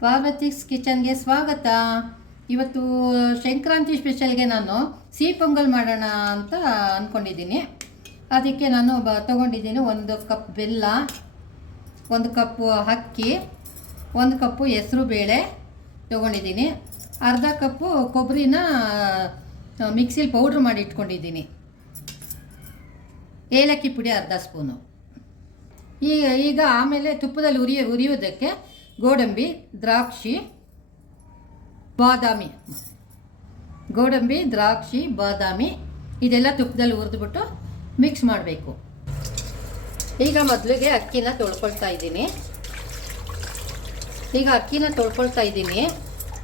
ಪಾರ್ವತೀಸ್ ಕಿಚನ್ಗೆ ಸ್ವಾಗತ. ಇವತ್ತು ಸಂಕ್ರಾಂತಿ ಸ್ಪೆಷಲ್ಗೆ ನಾನು ಸಿಹಿ ಪೊಂಗಲ್ ಮಾಡೋಣ ಅಂತ ಅಂದ್ಕೊಂಡಿದ್ದೀನಿ. ಅದಕ್ಕೆ ನಾನು ತೊಗೊಂಡಿದ್ದೀನಿ 1 ಕಪ್ ಬೆಲ್ಲ, 1 ಕಪ್ಪು ಅಕ್ಕಿ, 1 ಕಪ್ಪು ಹೆಸರು ಬೇಳೆ ತೊಗೊಂಡಿದ್ದೀನಿ. ಅರ್ಧ ಕಪ್ಪು ಕೊಬ್ಬರಿನ ಮಿಕ್ಸಿಲಿ ಪೌಡ್ರ್ ಮಾಡಿ ಇಟ್ಕೊಂಡಿದ್ದೀನಿ. ಏಲಕ್ಕಿ ಪುಡಿ ಅರ್ಧ ಸ್ಪೂನು. ಈಗ ಆಮೇಲೆ ತುಪ್ಪದಲ್ಲಿ ಉರಿಯೋದಕ್ಕೆ ಗೋಡಂಬಿ, ದ್ರಾಕ್ಷಿ, ಬಾದಾಮಿ ಇದೆಲ್ಲ ತುಪ್ಪದಲ್ಲಿ ಹುರಿದ್ಬಿಟ್ಟು ಮಿಕ್ಸ್ ಮಾಡಬೇಕು. ಈಗ ಮೊದಲಿಗೆ ಅಕ್ಕಿನ ತೊಳ್ಕೊಳ್ತಾ ಇದ್ದೀನಿ.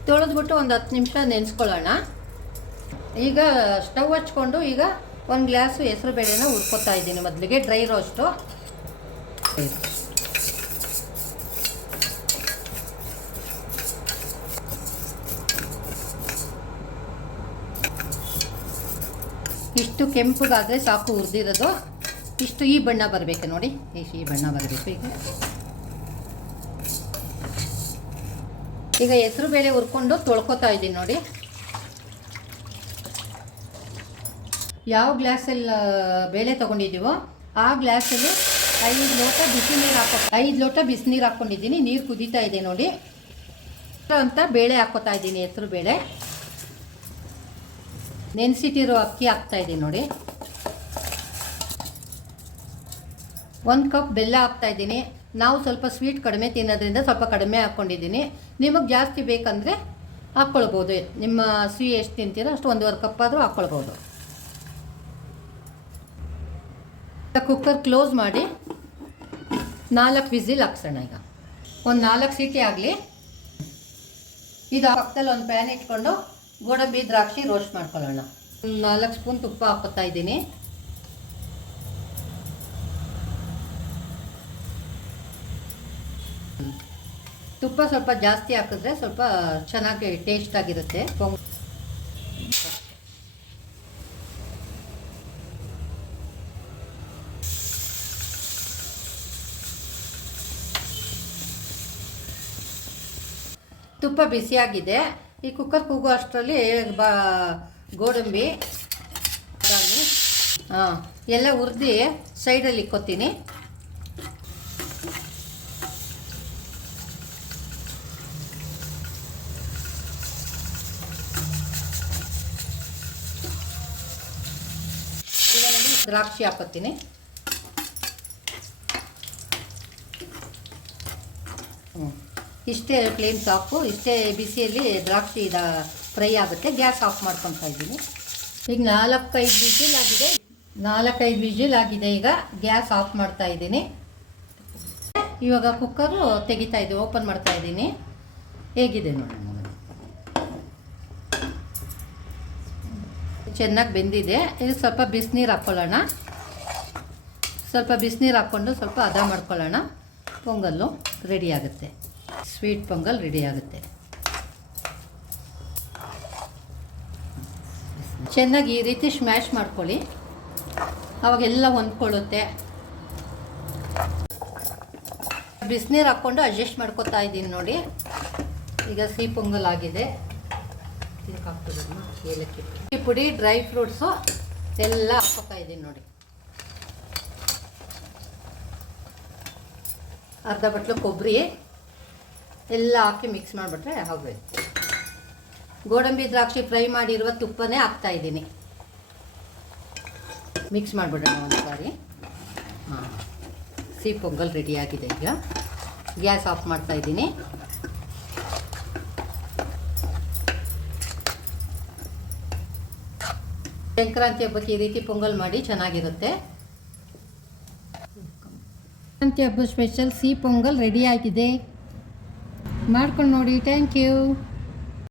ತೊಳೆದ್ಬಿಟ್ಟು ಒಂದು 10 ನಿಮಿಷ ನೆನೆಸ್ಕೊಳ್ಳೋಣ. ಈಗ ಸ್ಟವ್ ಹಚ್ಕೊಂಡು ಈಗ 1 ಗ್ಲಾಸು ಹೆಸರು ಬೇಳೆನ ಹುರ್ಕೊತಾ ಇದ್ದೀನಿ. ಮೊದಲಿಗೆ ಡ್ರೈ ರೋಸ್ಟು. ಇಷ್ಟು ಕೆಂಪಗಾದರೆ ಸಾಕು ಹುರಿದಿರೋದು. ಇಷ್ಟು ಈ ಬಣ್ಣ ಬರಬೇಕು ನೋಡಿ, ಈ ಬಣ್ಣ ಬರಬೇಕು. ಈಗ ಹೆಸರು ಬೇಳೆ ಹುರ್ಕೊಂಡು ತೊಳ್ಕೊತಾ ಇದ್ದೀನಿ ನೋಡಿ. ಯಾವ ಗ್ಲಾಸಲ್ಲಿ ಬೇಳೆ ತೊಗೊಂಡಿದ್ದೀವೋ ಆ ಗ್ಲಾಸಲ್ಲಿ 5 ಲೋಟ ಬಿಸಿನೀರು ಹಾಕ್ಕೊಂಡಿದ್ದೀನಿ. ನೀರು ಕುದೀತಾ ಇದೆ ನೋಡಿ ಅಂತ ಬೇಳೆ ಹಾಕ್ಕೋತಾ ಇದ್ದೀನಿ. ಹೆಸರು ಬೇಳೆ ನೆನೆಸಿಟ್ಟಿರೋ ಅಕ್ಕಿ ಹಾಕ್ತಾಯಿದ್ದೀನಿ ನೋಡಿ. 1 ಕಪ್ ಬೆಲ್ಲ ಹಾಕ್ತಾಯಿದ್ದೀನಿ. ನಾವು ಸ್ವಲ್ಪ ಸ್ವೀಟ್ ಕಡಿಮೆ ತಿನ್ನೋದ್ರಿಂದ ಸ್ವಲ್ಪ ಕಡಿಮೆ ಹಾಕ್ಕೊಂಡಿದ್ದೀನಿ. ನಿಮಗೆ ಜಾಸ್ತಿ ಬೇಕಂದರೆ ಹಾಕ್ಕೊಳ್ಬೋದು. ನಿಮ್ಮ ಸ್ವೀಟ್ ಎಷ್ಟು ತಿಂತೀರೋ ಅಷ್ಟು 1.5 ಕಪ್ ಆದರೂ ಹಾಕ್ಕೊಳ್ಬೋದು. ಕುಕ್ಕರ್ ಕ್ಲೋಸ್ ಮಾಡಿ 4 ವಿಸಿಲ್ ಹಾಕ್ಸೋಣ. ಈಗ ಒಂದು 4 ಸೀಟಿ ಆಗಲಿ. ಇದು ಪಕ್ಕದಲ್ಲಿ ಒಂದು ಪ್ಯಾನ್ ಇಟ್ಕೊಂಡು ಗೋಡಂಬಿ, ದ್ರಾಕ್ಷಿ ರೋಸ್ಟ್ ಮಾಡ್ಕೊಳ್ಳೋಣ. 4 ಸ್ಪೂನ್ ತುಪ್ಪ ಹಾಕ್ತಾ ಇದ್ದೀನಿ. ತುಪ್ಪ ಸ್ವಲ್ಪ ಜಾಸ್ತಿ ಹಾಕಿದ್ರೆ ಸ್ವಲ್ಪ ಚೆನ್ನಾಗಿ ಟೇಸ್ಟ್ ಆಗಿರುತ್ತೆ. ತುಪ್ಪ ಬಿಸಿಯಾಗಿದೆ. ಈ ಕುಕ್ಕರ್ ಕೂಗೋ ಅಷ್ಟರಲ್ಲಿ ಗೋಡಂಬಿ ಎಲ್ಲ ಹುರಿದು ಸೈಡಲ್ಲಿ ಇಕ್ಕೋತೀನಿ. ದ್ರಾಕ್ಷಿ ಹಾಕೋತೀನಿ. ಇಷ್ಟೇ ಫ್ಲೇಮ್ ಸಾಕು. ಇಷ್ಟೇ ಬಿಸಿಯಲ್ಲಿ ದ್ರಾಕ್ಷಿ ಫ್ರೈ ಆಗುತ್ತೆ. ಗ್ಯಾಸ್ ಆಫ್ ಮಾಡ್ಕೊತಾ ಇದ್ದೀನಿ. ಈಗ 4-5 ವಿಜಿಲ್ ಆಗಿದೆ. ಈಗ ಗ್ಯಾಸ್ ಆಫ್ ಮಾಡ್ತಾ ಇದ್ದೀನಿ. ಇವಾಗ ಕುಕ್ಕರು ತೆಗಿತಾ ಇದ್ದೀನಿ, ಓಪನ್ ಮಾಡ್ತಾ ಇದ್ದೀನಿ. ಹೇಗಿದೆ ನೋಡಿ, ಚೆನ್ನಾಗಿ ಬೆಂದಿದೆ. ಈಗ ಸ್ವಲ್ಪ ಬಿಸಿನೀರು ಹಾಕ್ಕೊಳ್ಳೋಣ. ಸ್ವಲ್ಪ ಬಿಸಿನೀರು ಹಾಕ್ಕೊಂಡು ಸ್ವಲ್ಪ ಹದ ಮಾಡ್ಕೊಳ್ಳೋಣ. ಪೊಂಗಲ್ಲು ರೆಡಿ ಆಗುತ್ತೆ. ಸ್ವೀಟ್ ಪೊಂಗಲ್ ರೆಡಿ ಆಗುತ್ತೆ. ಚೆನ್ನಾಗಿ ಈ ರೀತಿ ಸ್ಮ್ಯಾಶ್ ಮಾಡ್ಕೊಳ್ಳಿ, ಅವಾಗೆಲ್ಲ ಹೊಂದ್ಕೊಳ್ಳುತ್ತೆ. ಬಿಸಿನೀರು ಹಾಕ್ಕೊಂಡು ಅಡ್ಜಸ್ಟ್ ಮಾಡ್ಕೊತಾ ಇದ್ದೀನಿ ನೋಡಿ. ಈಗ ಸಿಹಿ ಪೊಂಗಲ್ ಆಗಿದೆ. ಏಲಕ್ಕಿ ಪುಡಿ, ಡ್ರೈ ಫ್ರೂಟ್ಸು ಎಲ್ಲ ಹಾಕ್ಕೊತಾ ಇದ್ದೀನಿ ನೋಡಿ. ಅರ್ಧ ಬಟ್ಲು ಕೊಬ್ಬರಿ ಎಲ್ಲ ಹಾಕಿ ಮಿಕ್ಸ್ ಮಾಡಿಬಿಟ್ರೆ ಹೋಗಬೇಕು. ಗೋಡಂಬಿ, ದ್ರಾಕ್ಷಿ ಫ್ರೈ ಮಾಡಿರುವ ತುಪ್ಪನೇ ಹಾಕ್ತಾಯಿದ್ದೀನಿ. ಮಿಕ್ಸ್ ಮಾಡಿಬಿಡೋಣ ಒಂದು ಸಾರಿ. ಸಿಹಿ ಪೊಂಗಲ್ ರೆಡಿಯಾಗಿದೆ. ಈಗ ಗ್ಯಾಸ್ ಆಫ್ ಮಾಡ್ತಾಯಿದ್ದೀನಿ. ಸಂಕ್ರಾಂತಿ ಹಬ್ಬಕ್ಕೆ ಈ ರೀತಿ ಪೊಂಗಲ್ ಮಾಡಿ ಚೆನ್ನಾಗಿರುತ್ತೆ. ಸಂಕ್ರಾಂತಿ ಹಬ್ಬ ಸ್ಪೆಷಲ್ ಸಿಹಿ ಪೊಂಗಲ್ ರೆಡಿ ಆಗಿದೆ. ಮಾಡ್ಕೊಂಡು ನೋಡಿ. Thank you.